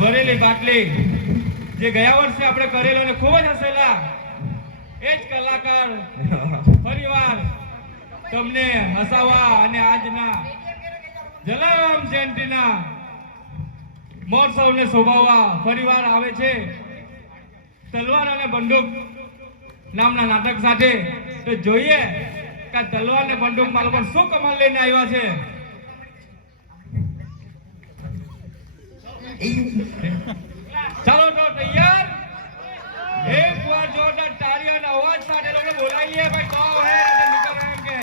ભરેલી બાટલી જે ગયા વર્ષે આપણે કરેલો ને ખૂબ જ હસેલા એ જ કલાકાર ફરીવાર તમને હસાવવા અને આજના જલમ જયંતિના મહોત્સવને શોભાવવા ફરીવાર આવે છે તલવાર અને બંદૂક નામના નાટક સાથે. તો જોઈએ કે તલવાર અને બંદૂક માં લોકો શું કમાલ લઈને આવ્યા છે. ચાલો તો તૈયાર એક વાર જોરદાર તાળીઓના અવાજ સાથે લોકો બોલાવીએ ભાઈ તો હે નીકળ એમ કે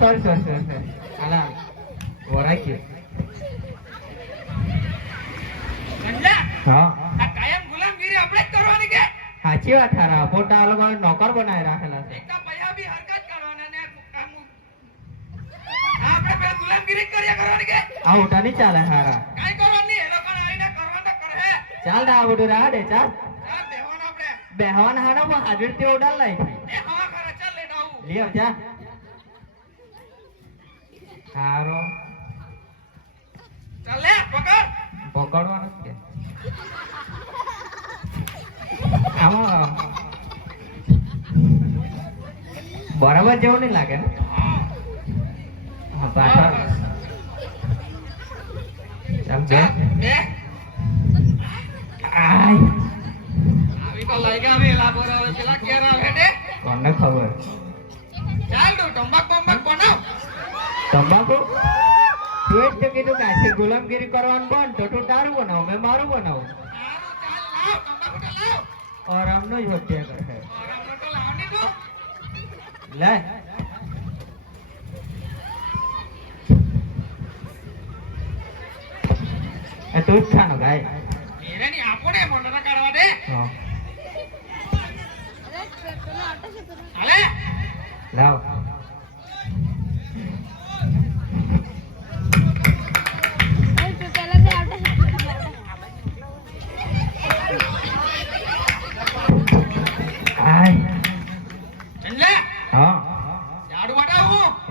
sorry. Alah, orang kira. Anda? हाँ. कायम गुलामगिरी अपने करवाने के? हाची बात है रा. पोटा आलो का नौकर बनाए रखेला से. एक पैसा भी हरकत करवाना ने कामू. आपने पे गुलामगिरी करिया करवाने के? हाँ उठा नहीं चला है रा. काय करवानी है लोग ना आईना करवाना कर है. चल दा उठ रहा दे चल. चल बेहवान आपने. बेहवान है ना वो हाजिर ते उड़ाल लाई थी. ए हाँ करा चल ले डाऊ. लियो जा. हारो चले पकड़ पकड़वाना के આમાં બરાબર જેવું નહીં લાગે ને હા પાછળ ચાલ બે આય આવી તો લાગ્યા વેલા બરાબર પેલા કેરા હેડે કોને ખબર ચાલ તું તંબાકુ કોનો તંબાકુ તું જ તો કીધું કે આજે ગુલામગીરી કરવાનું બંધ તો તું તારું બનાવ મેં મારું બનાવું और हम नो हत्या कर है ले ए तू खानो गाय मेरे नहीं आपको ने मोटर करवा दे हां अरे लाओ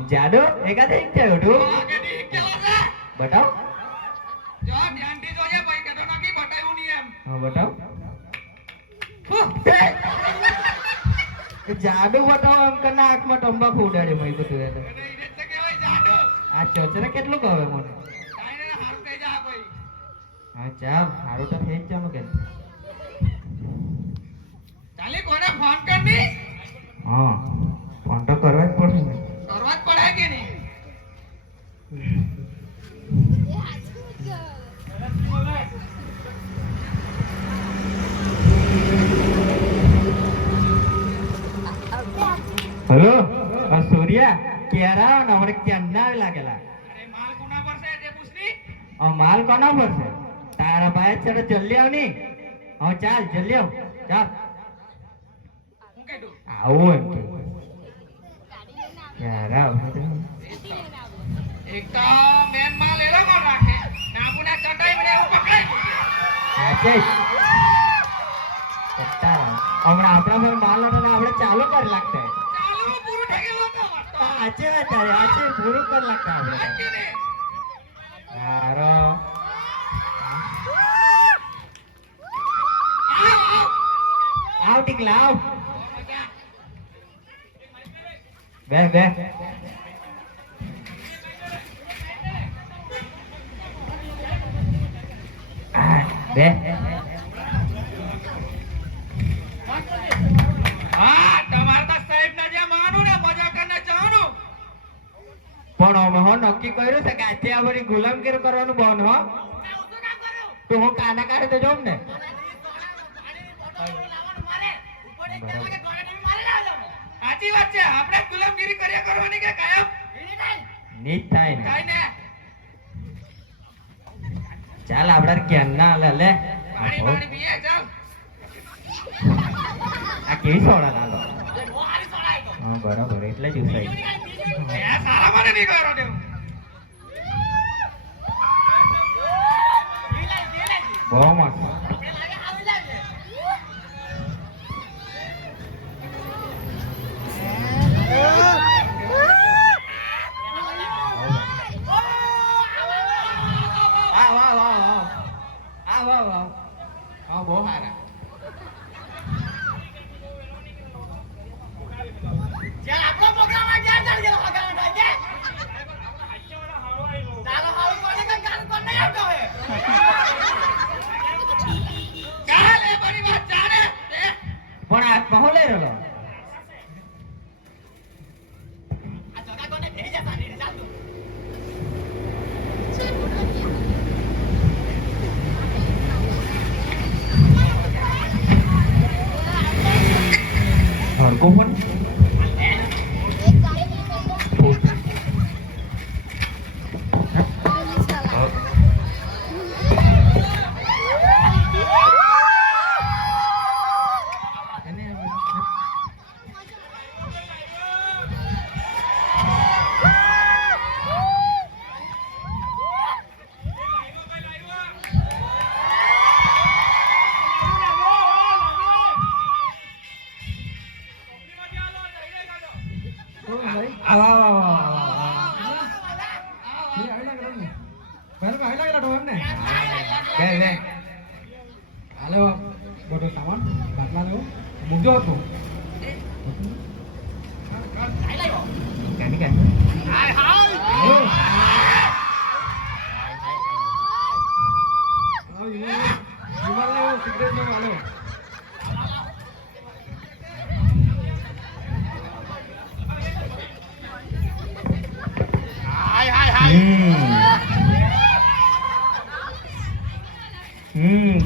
जादू एका देख के उठो आगे देख के लगा बताओ जो ध्यान दी जो ये भाई के तो ना की बतायो नहीं है हां बताओ जादू बताओ हम करना आंख में तंबाकू उडाडे मई બધું એ એટલે કેવાય જાદુ આ ચોચરા કેટલું કહે મને કાઈને હારું કહી જા ભાઈ હા ચાલ હારું તો થઈ જ જાનો કે ચાલે કોને ફોન કરની હા ફોન તો કરવા જ પડશે ને કરવા જ પડે કે નહીં हेलो सूर्या केरा नवरे केन्ना लागेला अरे माल कोना पर से ते पूछनी माल कोना पर से तारा भाई चलो जल्दी आवनी चाल जल्दी आव चाल હું કેડું આવો એમ केरा एक तो मेन माल एलो कोण राखे नापुना चटाई મને એવું પકડાઈ આચે પત્તા હમણાં આપણા પર માલ નતો ને આપણે ચાલુ કરી લાગતે आचे वाचारे आचे पूरू कर लागता आपल्याला हारो आव टिकला आव बे બે હા તમારે તો સાહેબ ના જે માનું ને મજા કરીને જવાનું પણ અમે હો નક્કી કર્યું છે કે આજે આ બધી ગુલામગીરી કરવાનું બંધ હો તો હું કાના કાઢે તો જોઉં ને સાચી વાત છે આપણે ગુલામગીરી કર્યા કરવાની કે કાયમ નીત થાય ને ચાલ આપડે ક્યાં ના લે પાણી પીએ ચાલ આ કેવી સોડા લાલો હા બરાબર એટલે જ ઉસાઈ સારા મને નહીં કરો દેવ બહુ મસ્ત વાહ બહુ સારા આપણો પ્રોગ્રામ આ ક્યાં ચાલી ગયો હગાવન થાય કે ચાલો હાલો કોને કે ગાલ કોણ નહીં આવતો હે ચાલ એ બડી વાત જાણે પણ આ બહુ લઈ રહ્યો આ જગા કોને ભેજ જતા નહીં ચાલતું હરકો પણ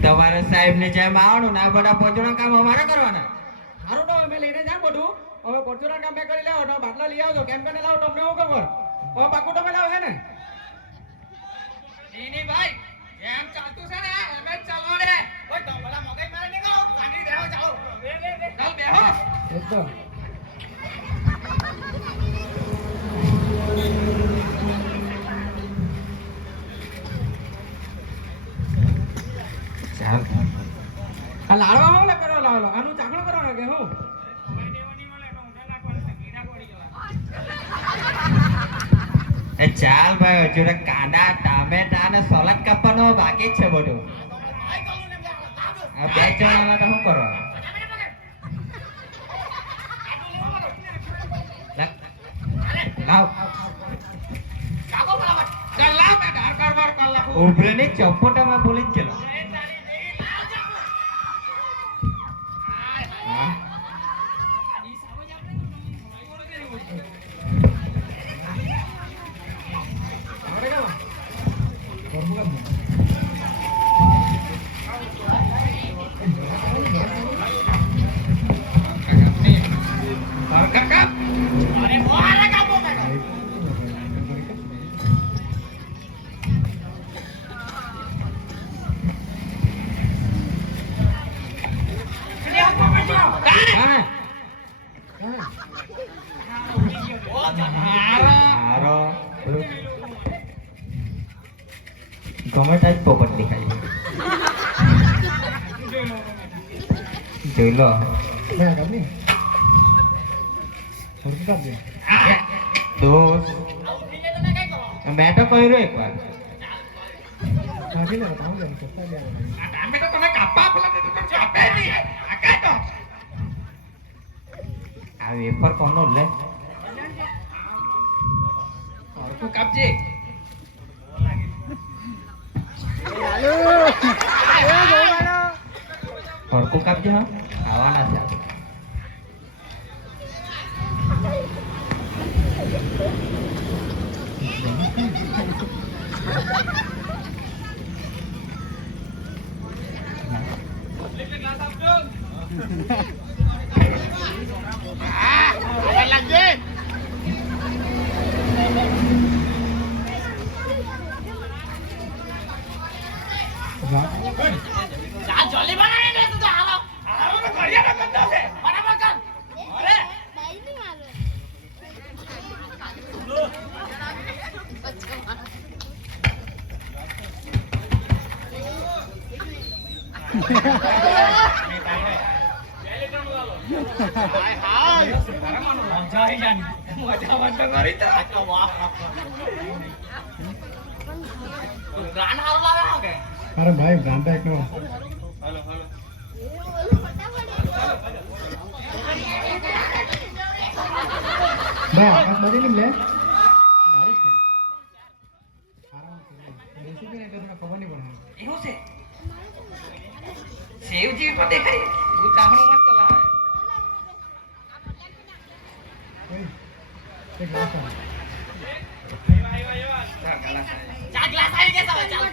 તમારે સાહેબ ને જેમ આવવાનું ને આ બધા પોચોના કામ અમારે કરવાના સારું તો અમે લઈને જાવ બધું હવે પોચોના કામ મેં કરી લેવો તો બાટલા લઈ આવજો કેમ કરીને લાવો તમને હું ખબર હવે પાકું તમે લાવો હે ને નહીં ભાઈ જેમ ચાલતું છે ને એમ જ ચાલવા દે ઓય તો ભલા મગજ મારે નહીં કહો સાંગી બેહો જાઓ ચાલ બેહો એકદમ ચાલ આ લાડવા હું લે કરો લાવો આનું ચાકણો કરવાનો કે હું એ ચાલ ભાઈ હજુ કાંદા ટામેટા અને સલાડ કાપવાનો બાકી જ છે બધું બે જણા તો શું કરવાનું ઉભરે ને ચપ્પોટામાં બોલી જ ચલો ટોમેટા જ પોપટ દેખાય જોઈ લો દોસ્ત મેં તો કહ્યું એક વાર આ વેફર કોનો લે કાપજે હરકું કાપજો હા ખાવાના છે अरे भाई ब्रांड एक नो भाई आकाश बजे निकले खबर नहीं पड़ा એવું છે સેવજી તો દેખાય તું ચાહણો મસ્ત લાગે एक ग्लास ચા ગ્લાસ આવી ગયા ચાલ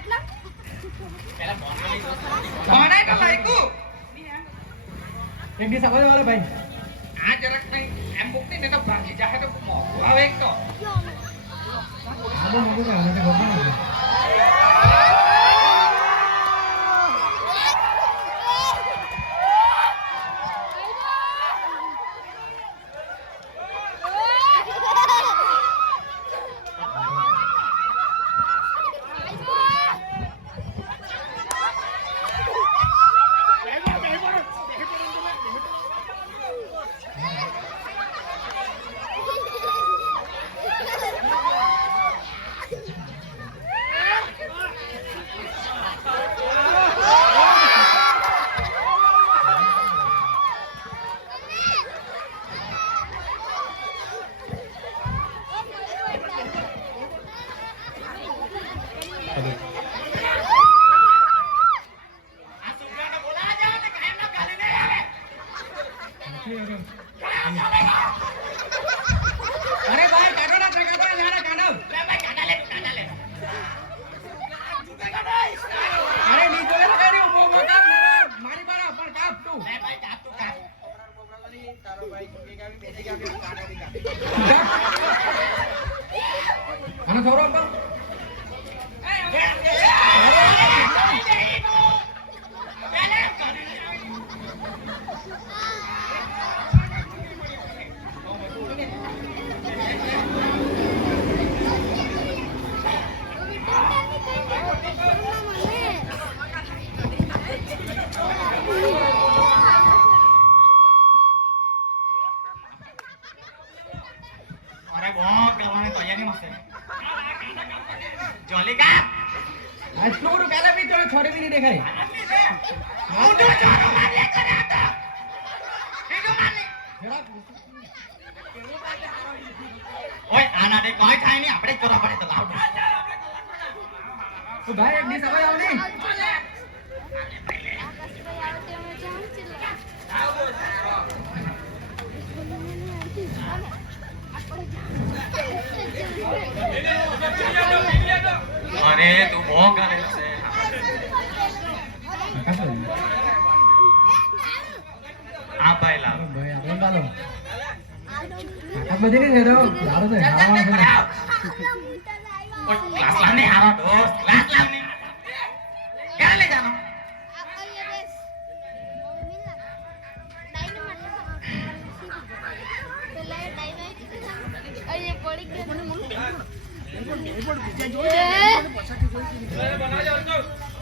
પેલા કોણે તો લાઈકુ एक डी समझ वाला भाई આ જરાક નહીં એમ મુકતી ને તો ભાગી જાહે તો મોકું આવે એક તો आबो मगो का हमें घर में અરે ભાઈ કાઢો ના કાઢો ના કાઢો લે ભાઈ કાઢા લે અરે ની જોઈ કરી ઉભો કાપ મારી બારા પર કાપ તું લે ભાઈ કાપ તું કાપ તારો ભાઈ કે ગાવી બેસી ગયા કાઢા આનો છોરો અંબા અરે બહુ પેલાને તૈયારી મસ્ત જોલી કા आज तो वो पहले भी तो छोटे भी नहीं देखा है હું તો ચારો માર લે કરે હતા બીજો માર લે जरा ઓય આના દે કોઈ થાય નહીં આપણે જ કરવા પડે તો લાવ तो भाई एक डी समझ आओ नहीं અરે તું બહુ કરે છે आकाश भाई આ ભાઈ લાવ भाई आपने डालो आकाश बजे नहीं दे रहे हो यारो से हवा से ઓય ક્લાસ લાવને હારો દોસ્ત ક્લાસ લાવને ક્યાં લે જાનો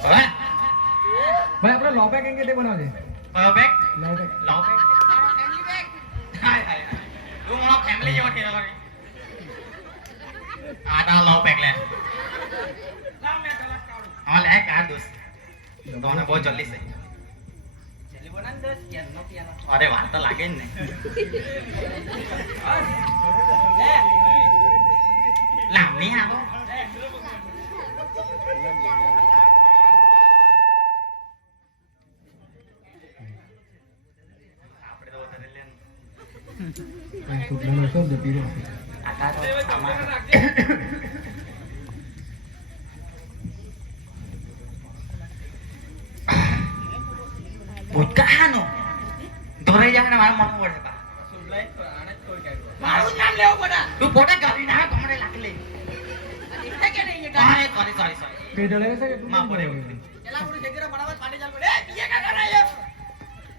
હવે भाई अपना लॉपे कहेंगे ते बनाओ दे બેક लॉपे લાવ બેક ફેમિલી બેક હાય હાય તું મોનો ફેમિલી જેવો થેલો રે આના લાવ બેક લે લાવ મે કલાક કાઢું હા લે કા દોસ્ત તોને બહુ જલ્દી છે જલ્દી બનાન દોસ્ત યાર નો પિયાનો અરે વાત તો લાગે ને લે લાવ ની આવો શુક્લાનો શબ્દ પીરો આટા તો આમાં ભૂતકાળનો ધોરે જાય ને મારા મન પડે બા મારું નામ લેવું પડે તું પોતે કરી ના કમરે લાગલે અરે સોરી કે ડળે છે કે માં પડે પેલા આપણું જગ્યા બનાવવા પાડી ચાલ પડે એ બીએ કા કરાય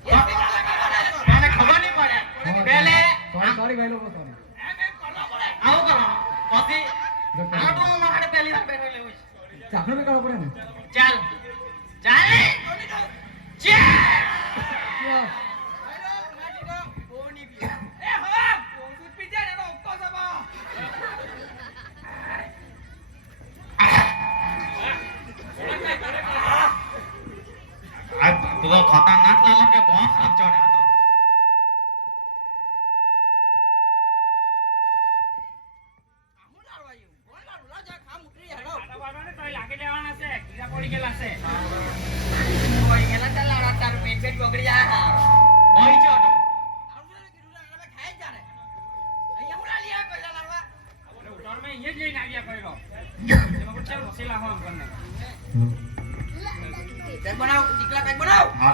મને ખબર નહીં પડે પહેલે સોરી ભાઈ લોકો સોરી આવું કરો પછી આ તો મારે પહેલી વાર બેઠો લેવું છે આપણે બી કરવો પડે ને ચાલ ચાલ તું તો ખતરનાક લાગે કે બહુ ખરાબ ચડ્યા તો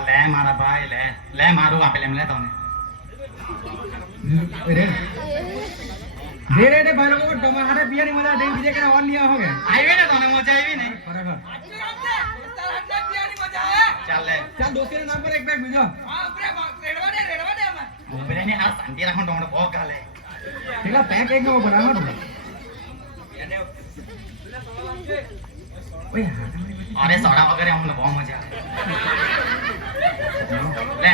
લે મારા ભાઈ લે મારું આપે લેમ લે તને રે રે ભાઈ લોકો તમારે પિયાની મજા દે બીજે કે ઓન નહીં હોગે આવી ને તને મજા આવી ને બરાબર ચાલ લે ચાલ દોસ્તીના નામ પર એક બેગ બીજો ઉભરે ને આ શાંતિ રાખો તો મને બહુ ગાલે પેલા પેક એક નો બરાબર ઓય અરે સોડા વગેરે અમને બહુ મજા આવે લે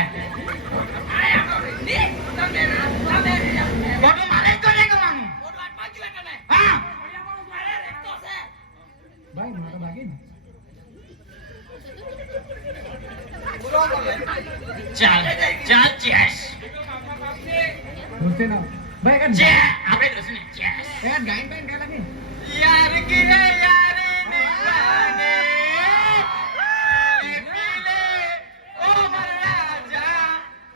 બોટો મારે જ કરે કરવાનું હા ભાઈ મારા બાકી ને ચાલ ચેસ દોસ્તીના ભાઈ એક જે આપણે દોસ્તને ચેસ એ ગાઈન બેન કે લાગે यार की रे यार निभाने पीले ओ मर राजा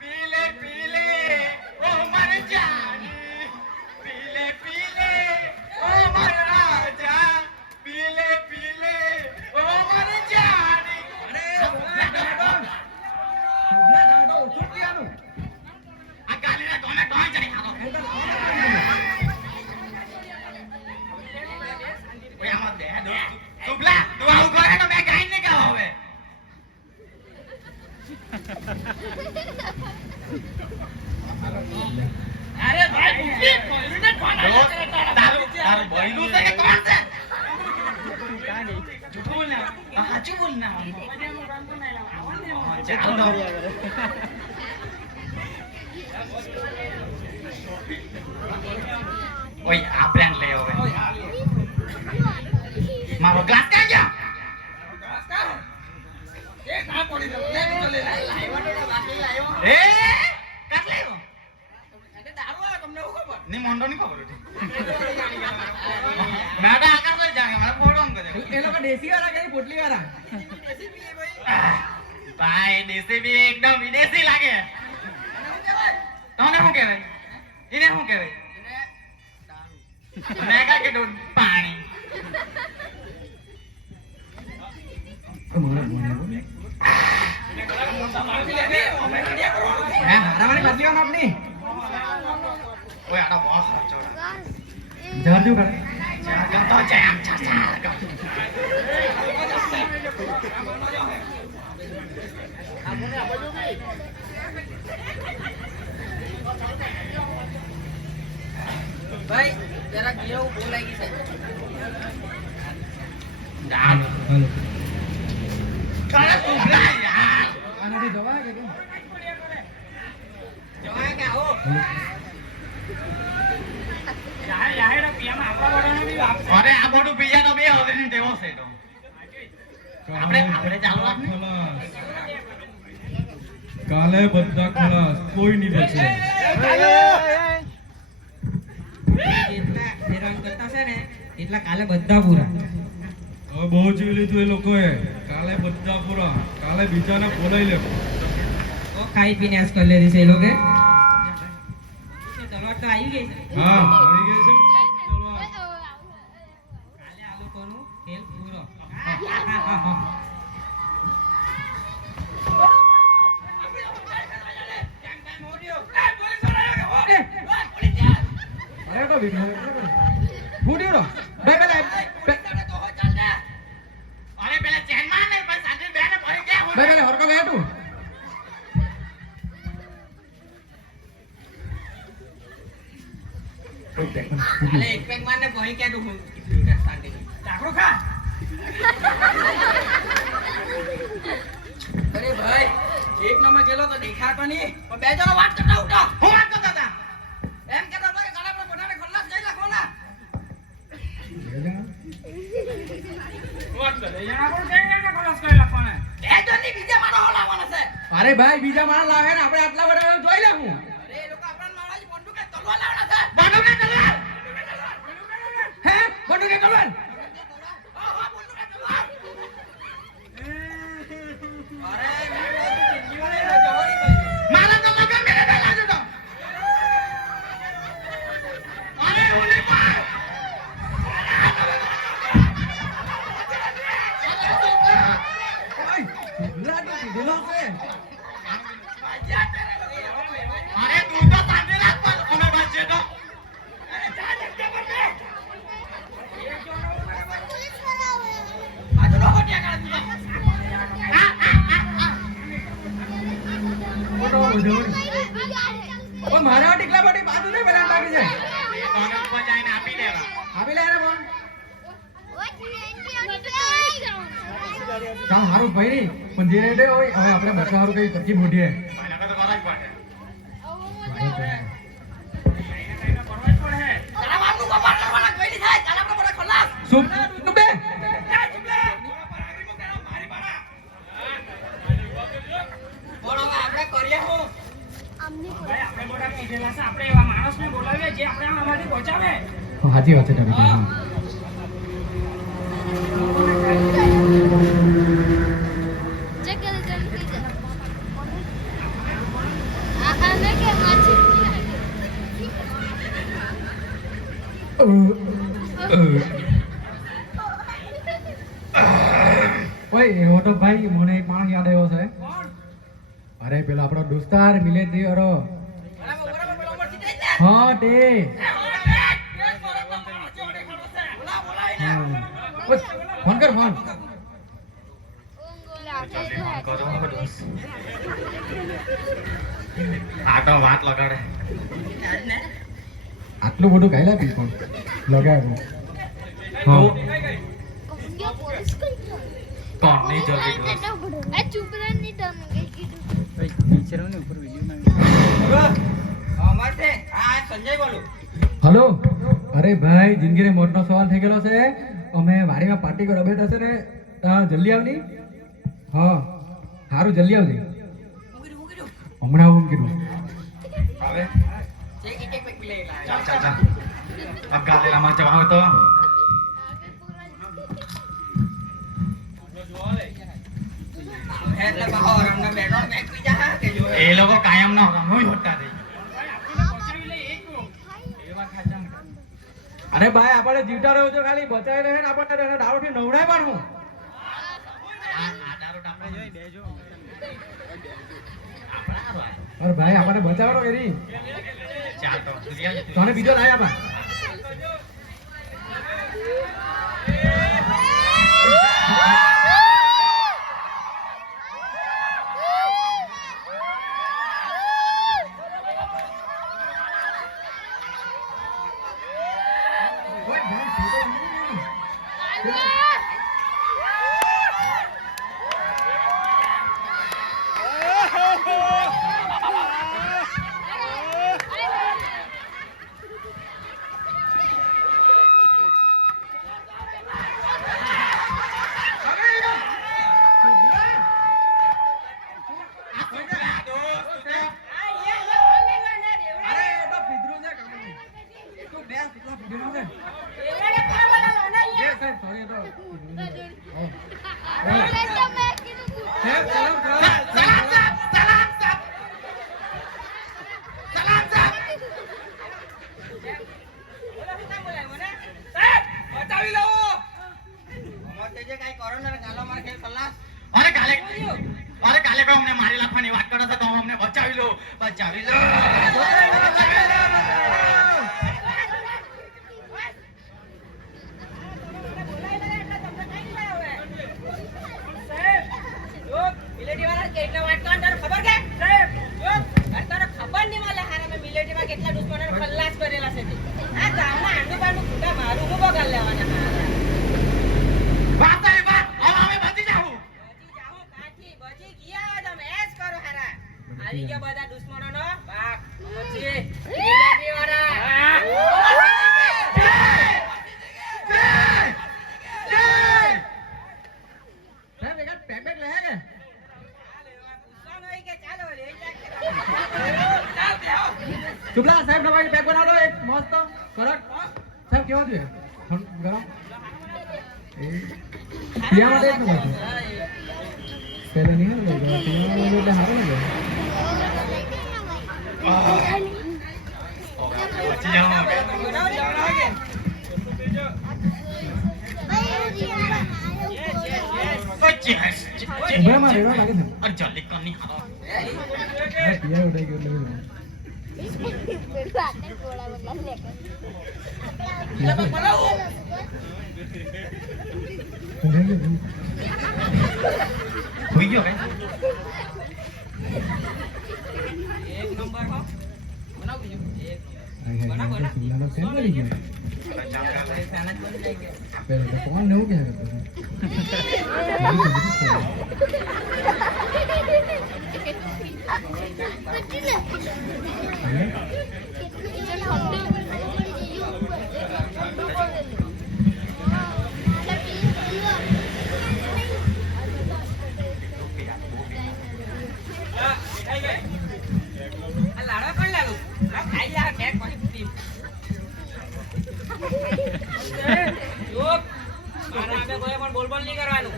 पीले पीले ओ मर जानी पीले पीले ओ मर राजा पीले पीले ओ मर जानी શુભલા દાડો ઓછું પીવાનું આ ગાલીના ટોમે ટોમે ચડી ખાતો ઓય આમાં દે સુબલા તું આવું કરે તો મેં ગાઈ નહીં ગાવ હવે અરે ભાઈ પૂછી કોઈને ફોન તારું બોયલું છે કે કોણ છે જૂઠું બોલ ના સાચું બોલ ના ચાલ તો ઓય આ પ્લાન લે હવે મારો ગ્લાસ ક્યાં ગયો એ કાટ લેવો ની મોંડો ની ખબર હતી મેં તો આકાશ જ જાણે મારે ફોડો કરે એ લોકો દેશી વાળા કે પોટલી વાળા ભાઈ દેશી બી એકદમ વિદેશી લાગે તને શું કહેવાય એને શું કહેવાય મેં કા કીધું પાણી હારાવાની બદલીઓ આપની ઓય આડા બહુ ખર્ચો જરજુ કરે જાગમ તો જેમ છાછા ભાઈ જરા ગીરો બોલાઈ ગઈ છે હાલો હાલો કાલે ઉભલા યાર આનાથી જવાય કે કેમ જવાય કે આવો અરે આ બધું પીયા તો બે હવે ની ટેવો છે તો આપણે ચાલુ રાખને કાલે બધા ખલાસ કોઈ નહીં બચે જેટલા હેરાન કરતા છે ને એટલા કાલે બધા પૂરા હવે બહુ જીવી લીધું એ લોકોએ કાલે બધા પૂરા કાલે બીજાને બોલાઈ લે ઓ ખાઈ પીને આજ કરી લીધી છે એ લોકે તો આવી ગઈ છે હા આવી ગઈ છે બોલવા. કાલે આ લોકોનું ખેલ પૂરો હા. અરે તો વિઘ્ન ફૂટ્યો રો બે પેલા અરે પેલા ચેનમાં ને પણ સાંજે બેને ભરી ગયા બે પેલા હરકો ગયા તું કાલે એક પેક મારને ભરી કે તું કીધું સાંજે ડાકરો ખા અરે ભાઈ એક નંબર ગેલો તો દેખાતો નહીં પણ બે જણો વાત કરતા ઉઠો હું વાત કરતા હતા એમ કેતો ભાઈ કાલે આપણે બધાને ખલ્લાસ કરી નાખો ના વાત કરે યાર આપણે કઈ ખલાસ કરી લખવાના બે જણની બીજા મારો લાવવાનો છે અરે ભાઈ બીજા માણસ લાવે ને આપણે આટલા બધા જોઈ લેવું અરે એ લોકો આપણને મારવા બંદૂક કે તલવાર લાવવાના છે બાંધો ને તલવાર હે બંદૂક ને તલવાર હા બંદૂક કે તલવાર અરે જિંદગીમાં જવાની મારા તો મગન મેરે દે લાજો તો અરે ઓલી પાર લાડુ દીધેલો છે અરે તું તો શાંતિ રાખ પણ અમે બચે તો બાજુનો હોટિયા કરે મોટો ઉધોર ઓ મારા ટીકલા બટી બાજુ ને પેલા લાગી જાય કોને ઉપર જઈને આપી દેવા આપી લે ને બોલ કામ હારું ભાઈ પણ જે રેડે હોય હવે આપણે બધા હારું કઈ તરકી મોઢીએ મને તો કરવા જ પડે તારા બાપનું કપાળ કરવાના કોઈ નહીં થાય કાલે આપણે બધા ખલ્લાસ સુપ તું બે બોલો આપણે કરીએ હું આપણે મોટા કીધેલા છે આપણે એવા માણસને બોલાવીએ જે આપણે આમાંથી પહોંચાવે સાચી વાત છે તમે ઓય એવો તો ભાઈ મને એક માણસ યાદ આવ્યો છે અરે પેલા આપણો દોસ્તાર મિલેન્દ્રી અરો બરાબર પેલો ઉપર થી જાય હા તે બસ ફોન કર ફોન આ તો વાત લગાડે આટલું બધું કાયલા પી પણ લગાવ્યું હા કોણની જલ્દી અમાર છે આ સંજય બોલું હલો અરે ભાઈ જિંદગીને મોટનો સવાલ થઈ ગયેલો છે અમે વાડીમાં પાર્ટી કરવા બેઠા છે ને જલ્દી આવની હા સારું જલ્દી આવજે હમણાં આવું કીધું હવે એક એક પેક લે ચાલ अब गालेला માં જવાનું તો એટલે બહાર અમને બેઠો મેક પીજા હા કે જો એ લોકો કાયમ ના રમોય હોતા દે અરે ભાઈ આપણે જીવતા રહ્યો છો ખાલી બચાવી રહે ને આપણને દારૂથી નવડાય પણ હું આ દારૂ આપણે જોઈ બેજો અરે ભાઈ આપણને બચાવવાનો એરી ચાલ તો સુધી આવજે તને બીજો લાય આપા તમારે ખેલ સલાહ અરે કાલે કોઈ અમને મારી નાખવાની વાત કરો છો તો અમને બચાવી લો. કેટલા દુશ્મનો ખલ્લાસ કરેલા છે આ ગામમાં આંડુ બાંડુ ફૂટા મારું હું બગાડ લેવાના વાત તારી વાત હવે અમે બચી જાવું. બચી ગયા તમે એસ કરો હારા આવી ગયા બધા દુશ્મનોનો બાપ પછી મિલેટી વાળા સાહેબ એક પેક લે હે કે ચાલો લે ચુપલા સાહેબ તમારી પેક બનાવો તો એક મસ્ત કરટ સાહેબ કેવા જોઈએ ગરમ એ પિયા માટે એક નંબર પહેલે નહીં હતો પિયા એટલે હારું ને બચી જાવું. ઉભા માં રેવા લાગે છે અરે જલ્દી કર ની ખાઓ. પિયા ઉડાઈ ગયો એટલે હોઈ ગયો કે એક નંબર હો બનાવ બીજું એક ફોન લેવું કે લાડવા કોણ લાગુ ખાઈ જા કેક પાણી પીતી ચૂપ મારા આગળ કોઈ પણ બોલ નહીં કરવાનું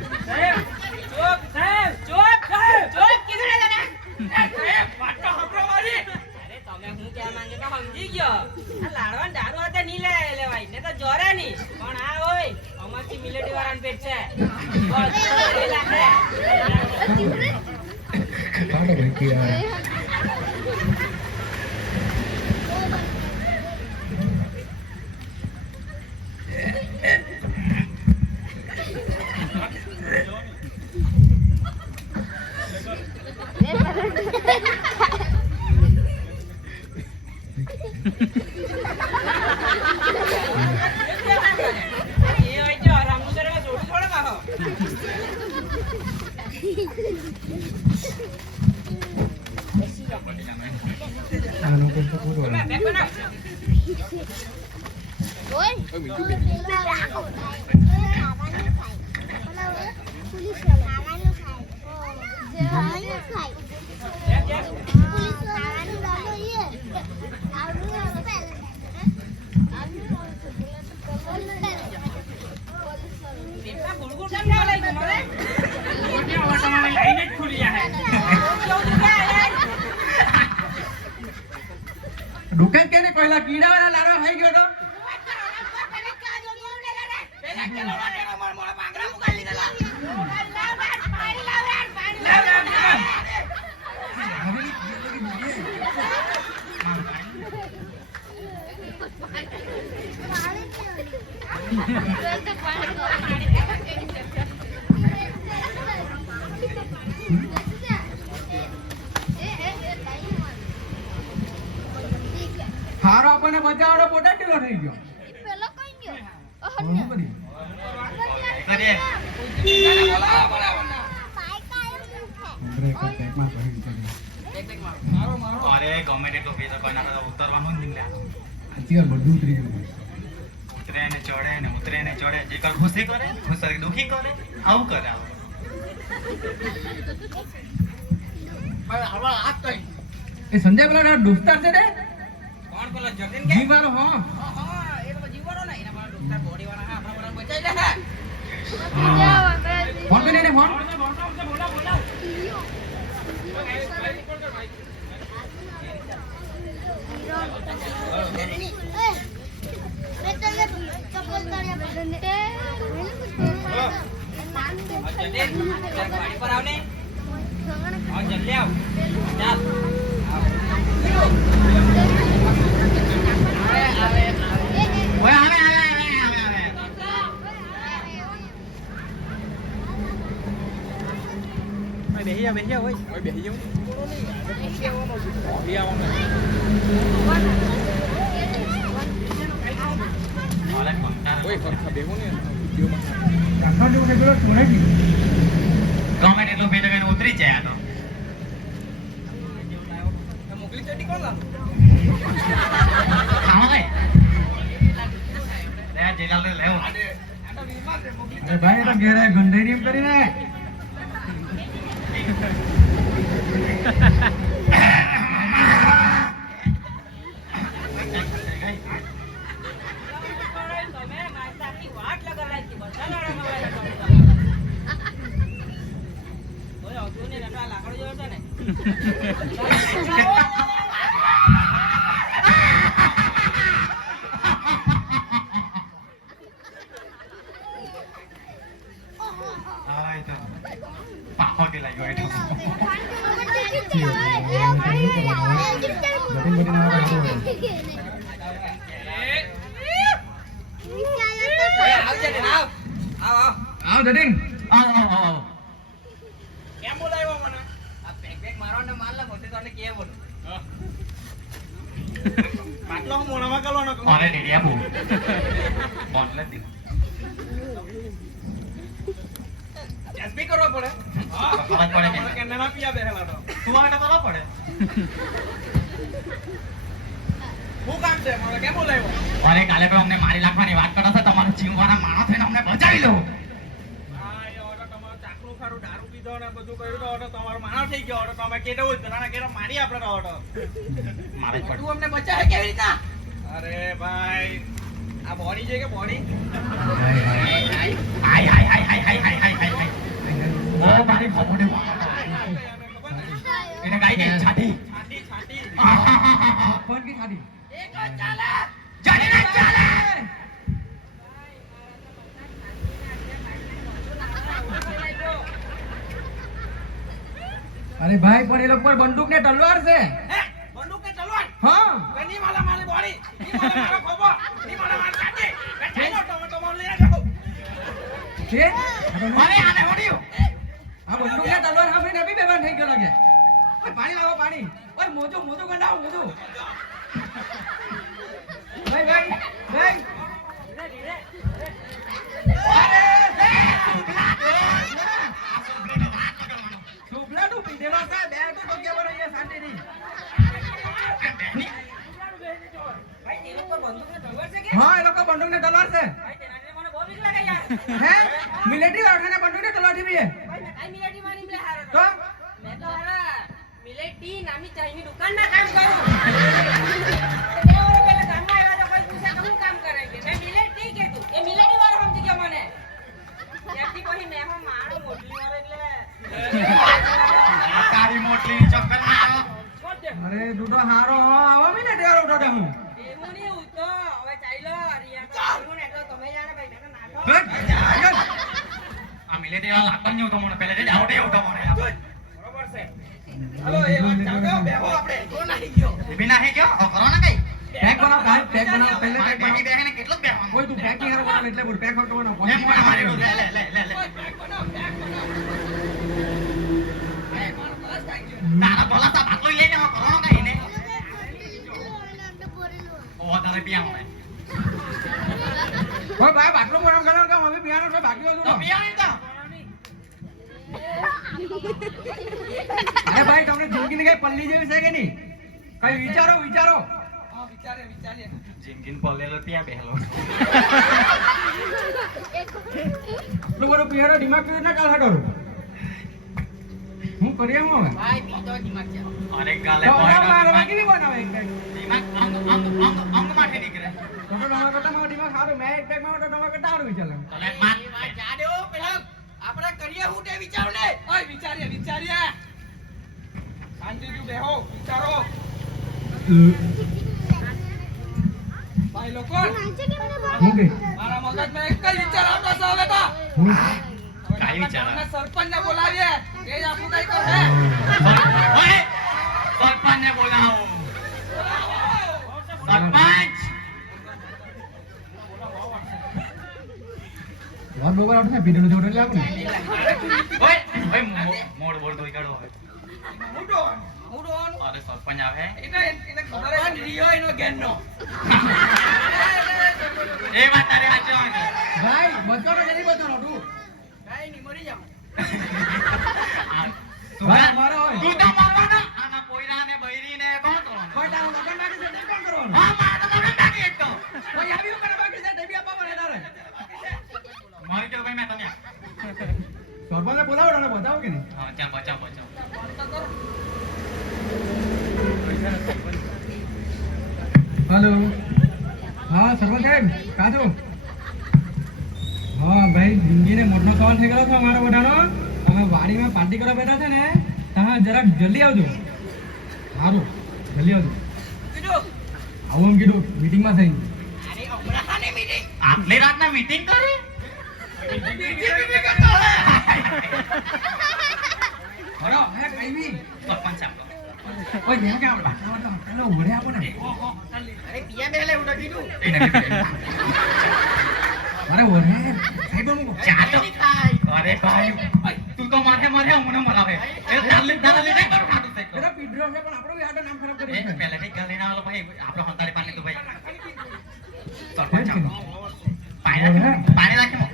ચૂપ કીધું ને તને સાહેબ વાતો હપરો મારી અરે તમે હું ક્યાં માંગે તો સમજી ગયો આ લાડવા દારૂ હાથે નહીં લેવાય ને તો જોરે નહીં પણ આ હોય અમારથી મિલેટી વાળાને પેટ છે બસ એ લાગે કાઢો ભાઈ પિયા એ હોય જો રામુ સરે જોડું થોડો કાહો આનો કોઈ તો પૂરો બેક બનાવ પેપા ગુડગુડ કેમ ના લઈ ગયો રે ઓડિયા વાટામાં લાઈન જ ખુલી જાય દુકાન કેને પહેલા કીડા વાળા લાડવા ખાઈ ગયો તો હારો આપણને બચાવવાનો પોતા ઢીલો થઈ ગયો પેલો કઈ ગયો શું કરી અરે બ્રેક પેકમાં કરી કરી અરે ગમે તેટલો પૈસા કોઈ ના ઉતરવાનું જ નહીં લ્યા. આજી વાર બધું ઉતરી ગયું ઉતરે ને ચડે જે કર ખુશી કરે ખુશી દુખી કરે આવું કરે એ સંજય પેલા દોસ્તાર છે ને કોણ પેલો જતીન કે જી વાળો હા હા એ તો જીવવાનો ને એના મારા ડોક્ટર બોડી વાળા હા આપણા બરાબર બચાઈ લે ફોન કરી ને ફોન બોલાવ ચપ્પલ જલ્દી ગાડી પર આવ ને હા જલ્દી આવ ચાલ ઓય આવે આવે બેહી જા ઓય બેહી જાવ ગમે એટલો ભેટો કરીને ઉતરી જાય આ તો મોકલી ચડી કોણ લાવ ખાવા કઈ લે જેલાલ લેવો અરે ભાઈ એ તો ઘેરાય ગંધાઈ એમ કરીને તમે માતાની વાટ લગાડાઈ હતી બધા લાડવા ઓય આવતું ને રટવા લાકડો જોયો છે ને આય તો પાહો કે લાગ્યો એઠો ઓય આવ જને આવ આવ આવ જતીન આવ કેમ બોલાવ્યો મને આ પેક મારવાને માર લા મોતે તને કે બોલું પાટલો હું મોણામાં કરવાનો અરે ડેડિયા બુ બોટલે દી એસપી કરવો પડે ખબર પડે કે કે ના પીયા બેહેલા તો તું આને તો પડે હું કામ છે મને કેમ બોલાવ્યો અરે કાલે ભાઈ અમને મારી નાખવાની વાત કરો છો તમારો જીવવાના માણસ થઈને અમને બચાવી લો હા એ ઓર્ડર તમારો ચાકલું ખારું દારૂ પીધો ને બધું કર્યું તો ઓર્ડર તમારો માણસ થઈ ગયો ઓર્ડર તમે કેટો હોય ઘણા કેટો મારી આપણે ઓર્ડર મારે જ તું પડે અમને બચાવે કેવી રીતના અરે ભાઈ આ બોડી છે કે બોડી હાય હાય હાય હાય હાય હાય હાય હાય ઓ મારી ખોપડી એને કાઈ કે છાતી છાતી છાતી ફોન કી ખાધી એક ચાલે ચાલે ના ચાલે અરે ભાઈ પણ એ લોકો પર બંદૂક ને તલવાર છે હે બંદૂક કે તલવાર હા કની માલા મારી બોડી ની માલા મારો ખોબો ની માલા મારી છાતી કે ચાલો ટોમેટો માર લઈ જાઓ છે અરે આને હોડ્યો આ બંદૂક ને તલવાર હા ભાઈ નબી બેભાન થઈ ગયો લાગે ઓય પાણી લાવો પાણી ઓય મોજો મોજો ગંડાઓ મોજો ભાઈ ભાઈ ભાઈ સુબલા તું પીધેલો છે બે તો ટોક્યા પર અહીંયા શાંતિ નહીં ભાઈ તે લોકો બંદૂક ને તલવાર છે કે હા એ લોકો બંદૂક ને તલવાર છે ભાઈ તેના મને બહુ બીક લાગે યાર હે મિલિટરી વાળા ને બંદૂક ને તલવાર થી બી હે ભાઈ મેં કાઈ મિલેટી મારી લે હારો તો મેં તો હારા મિલેટી નામની ચાઈની દુકાનમાં કામ કરું બે ઓર પેલા ગામમાં આવ્યા તો કોઈ પૂછે કે હું કામ કરે કે મેં મિલેટી કીધું એ મિલેટી વાળો સમજી ગયો મને ત્યારથી પછી મેં હો માણો મોટલી વાળો એટલે આ તારી મોટલી ચક્કર ના કોણ છે અરે દૂધો હારો આવો મિલિટરી વાળો ઉઠો હું એવું નહીં હું તો હવે ચાલ્યો રિયા તો હું ને તો તમે જાણે ભાઈ મેં તો નાખો આ મિલેટી વાળા લાગવાનું નહીં તો મને પહેલે જ આવડે એવું તો મને બરોબર છે હાલો એ વાત ચાલો બેહો આપણે કોણ આવી ગયો એ બી નાહી ગયો ઓ કરો ને કઈ પેક બનાવ ભાઈ પેક બનાવ પહેલે મારે પેક બેહી બેહીને કેટલું બેહવાનું કોઈ તું પેકિંગ હારો બનાવ એટલે બોલ પેક હારો બનાવ એમ મને મારી લે લે લે લે લે તારા બોલા તા બાટલો લઈને આ કરો ને કઈ ને ઓ તારે પિયા મને ઓય ભાઈ બાટલો ગરમ ગરમ કામ હવે બિયાનો છે બાકી તો બધું પિયા ને તો અરે ભાઈ તમને જિંદગી કઈ પલ્લી જેવી છે કે નહીં કઈ વિચારો વિચારો હા વિચારે જિંદગીન પલ્લેલો ત્યાં બેહલો એટલું બધું પિયારો દિમાગ કેવી રીતના કાઢા કરું હું કરીએ હું હવે ભાઈ બીજો દિમાગ છે અરે ગાલે તો બોય મારે બાકી નહીં બનાવે એક પેક દિમાગ અંગ માથે નીકળે તો તમારા કરતા મારો દિમાગ સારું મેં એક પેકમાં તો તમારા કરતા સારું વિચારે તને માર જા દેવો પેલા આપણે કરીએ હું તે વિચાર લે ઓય વિચારીએ શાંતિથી બેહો વિચારો ભાઈ લોકો હું કે મારા મગજમાં એક જ વિચાર આવતો છે હવે તો હું હવે આવી ચાલ સરપંચને બોલાવીએ એ જ આપણું કઈ કરે ઓય સરપંચને બોલાવો સરપંચ વાત બરોબર આવશે પીડેલું જોડે લે આપણે ઓય ઓય મોડ બોલ દોઈ કાઢો મુડો અરે સરપંચ આવે એને ખબર હે રિયો એનો ગેનનો એ વાત તારે સાચો ભાઈ બચવાનો કે નહીં બચવાનો તું કાઈ નહીં મરી જાવ ભાઈ મારો હોય તું તો મારવાનો આના પોયરાને બૈરીને કોણ કરવાનો કોઈ તારો લગન બાકી છે તે કોણ કરવાનું હા મારો મગન બાકી એક તો ભાઈ આવ્યું કરે બાકી છે તે બી આપવા મને તારે મારી કે ભાઈ મેં તને સરપંચને બોલાવો ને બતાવો કે નહીં હા ચાલ બચાવ हेलो हाँ सरपंच साहब कहाँ છો हाँ भाई जिंदगी ने मोटो सवाल થઈ ગયો છે અમારો બધાનો અમે વાડીમાં પાર્ટી કરવા બેઠા છે ને તમે જરાક જલ્દી આવજો સારું જલ્દી આવજો આવું એમ કીધું મીટિંગમાં થઈ આટલી રાતના મીટિંગ કરી બરો હે કઈ બી સરપંચ સાહેબ ઓય જેમ કે આપણે પેલો ઉભરે આપો ને અરે પિયા બેલે ઉડા કીધું અરે ઓરે સાહેબ હું ચાલો અરે ભાઈ તું તો માથે હમણે મરાવે એ તાલી નહીં કરું ખાતું છે એરા પીડરો છે પણ આપણો બી આટો નામ ખરાબ એ કરી છે પહેલેથી જ ગલીના આલો ભાઈ આપણો હંતારી પાણી તું ભાઈ સરપંચ પાણી રાખી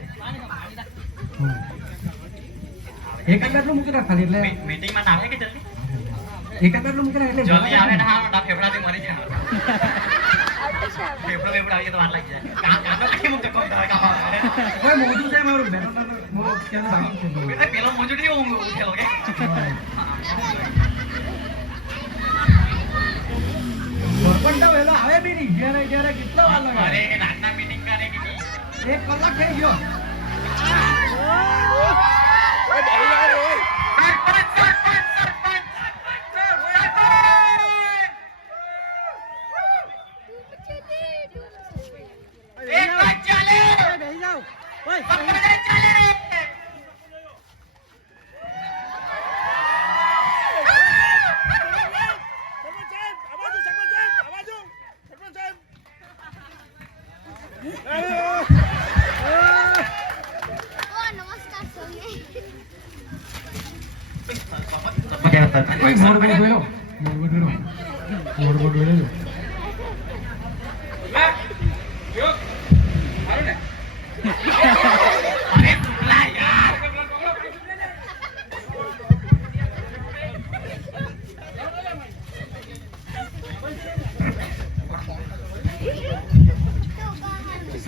એક જ આટલું મૂકી રાખ ખાલી એટલે મીટિંગમાં આવે કે જલ્દી એક જ આટલું મૂકી રાખ એટલે જલ્દી આવે ને હા ફેફડાથી મરી જાય ફેફડા આવી તો વાર લાગી જાય કાકા લાગી મુક્ત કોણ કાકા કોઈ મોજું છે મારું બેનો મોરો ક્યાં બાકી છે પેલો મોજુડી હું ઉઠેલો કે સરપંચ વેલો આવે બી નહીં જ્યારે કેટલો વાર લાગે અરે રાતના મીટિંગ કરે કે એક કલાક થઈ ગયો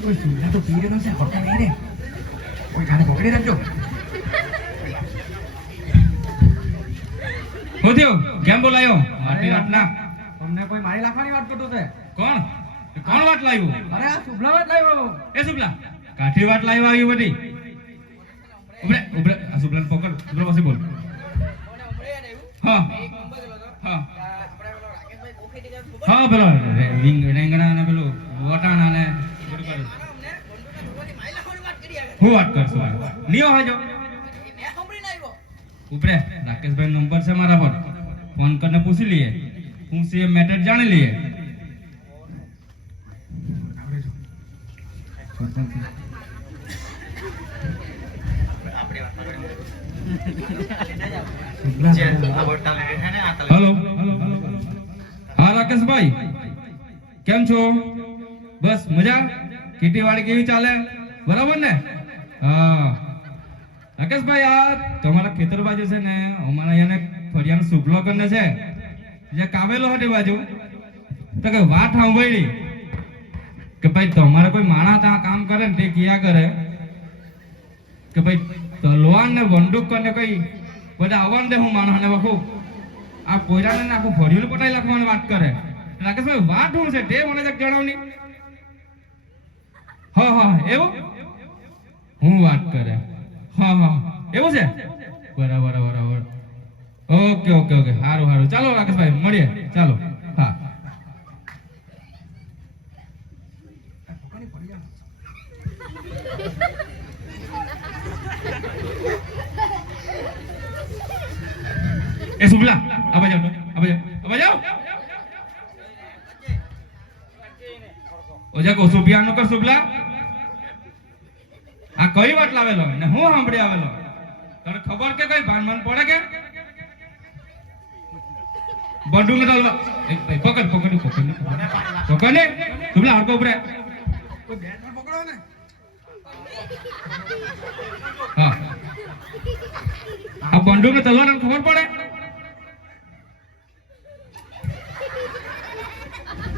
કોઈ સુવિધા તો પી રહ્યો છે હોતા નહીં રે કોઈ ખાને પકડી રાખજો હું થયું કેમ બોલાયો મારી રાતના તમને કોઈ મારી લાખવાની વાત કરતો છે કોણ કોણ વાત લાવ્યું અરે આ શુભલા વાત લાવ્યો એ સુબલા કાઠી વાત લાવ્યો આવી બધી ઉભરે આ સુબલાને પકડ સુબલા પાસે બોલ હા હા હા પેલો રીંગણા ને પેલું વટાણા ને બધું કરે હું વાત કરશો નિયો હાજો ઉપરે રાકેશભાઈ નંબર છે મારા પર ફોન કરીને પૂછી લઈએ હું સીએમ મેટર જાણી લઈએ હેલો હા રાકેશભાઈ કેમ છો બસ મજા ખેતીવાડી કેવી ચાલે બરાબર ને હા રાકેશભાઈ આ તમારા ખેતર બાજુ છે ને અમારા અહીંયા ફરિયાનો શુભલો કરીને છે જે કાવેલો હતી બાજુ તો કે વાત સાંભળી કે ભાઈ તમારે કોઈ માણસ ત્યાં કામ કરે ને તે કિયા કરે કે ભાઈ તલવાર ને બંદૂક કરીને કઈ બધા આવવાનું દે હું માણસને વખું આ પોયરાને ને આખું ફરિયું પટાઈ લખવાની વાત કરે રાકેશભાઈ વાત શું છે તે મને જણાવની હા હા એવું હું વાત કરે હા હા એવું છે બરાબર બરાબર ઓકે ઓકે ઓકે સારું સારું ચાલો રાકેશભાઈ મળીએ ચાલો હા એ સુબલા આ બાજુ જાઓ ઓજા કો સુપિયાનો કર સુબલા આ કઈ વાત લાવેલો ને હું સાંભળી આવેલો તને ખબર કે કઈ ભાન પડે કે બંદૂક ને તલવાર એક ભાઈ પકડ ને સુબલા હડકો ઉપર પકડો ને હા આ બંદૂક ને તલવાર ખબર પડે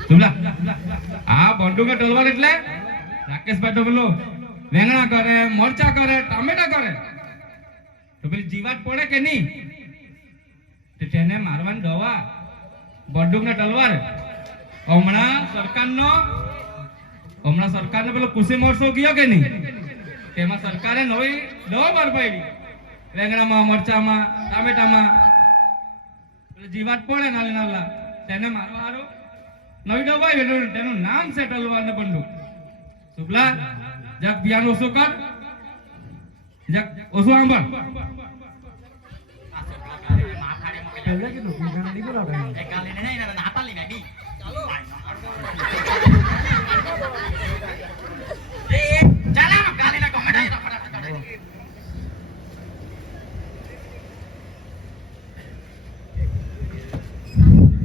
સુબલા આ બંદૂક ને તલવાર એટલે રાકેશભાઈ તો પેલો વેંગણા કરે મરચા કરે ટામેટા કરે તો પેલી જીવાત પડે કે નહીં તેને મારવાની દવા બંદૂક ને તલવાર હમણાં સરકારનો પેલો કૃષિ મહોત્સવ ગયો કે નહીં તેમાં સરકારે નવી દવા બહાર પાડી વેંગણામાં મરચામાં ટામેટામાં જીવાત પડે નાલા તેને મારવા હારું નવી દવા આવી તેનું નામ છે તલવાર ને બંદૂક શુક્લા જગ પિયાનો ઓછો કર જગ ઓછો સાંભળ પહેલા કીધું બીજાને નહીં બોલાવતા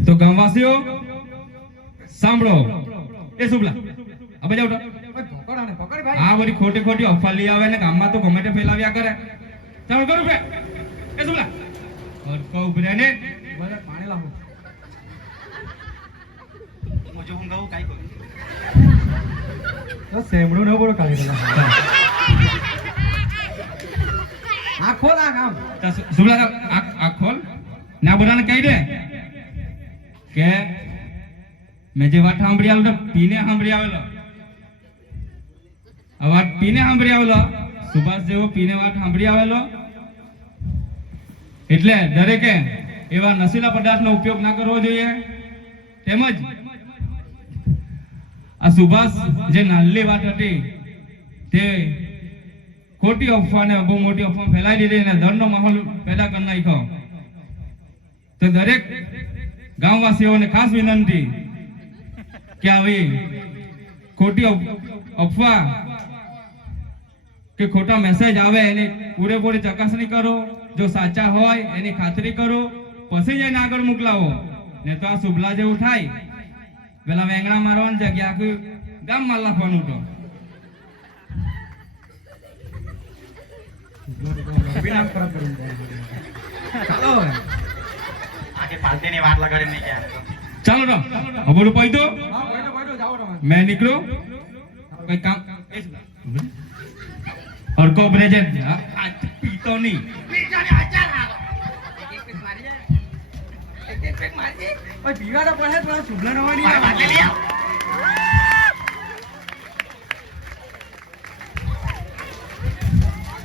તો ગામવાસીઓ સાંભળો એ શુક્લા હવે જાવ પકડ ભાઈ આ બધી ખોટી અફવા લઈ આવે ને ગામમાં તો ગમે તે ફેલાવ્યા કરે ચાલો કરું બે એ શુક્લા હરકો ઉભરે ને પાણી લાવો તો સેમડું ન બોલો કાઢી પેલા આ ખોલ આ કામ શુક્લા આ ખોલ ના બધાને કહી દે કે મેં જે વાત સાંભળી આવેલો પીને સાંભળી આવેલો આ વાત પીને સાંભળી આવેલો સુભાષ જેવો પીને વાત સાંભળી આવેલો એટલે દરેકે એવા નશીલા પદાર્થનો ઉપયોગ ના કરવો જોઈએ તેમજ આ સુભાષ જે નાની વાત હતી તે ખોટી અફવાને બહુ મોટી અફવા ફેલાઈ દીધી અને ડરનો માહોલ પેદા કરી નાખ્યો તો દરેક ગામવાસીઓને ખાસ વિનંતી કે આવી ખોટી અફવા કે ખોટા મેસેજ આવે એની પૂરેપૂરી ચકાસણી કરો જો સાચા હોય એની ખાતરી કરો પછી જઈને આગળ મોકલાવો ને તો આ શુભલા જેવું થાય પેલા વેંગણા મારવાની જગ્યા આખું ગામ માં લખવાનું તો ચાલો તો અબોડું પૈતો मैं निकलो कोई काम और को प्रेजेंट आज पीतो नहीं પીવાના પડે થોડા સુભલા નવાની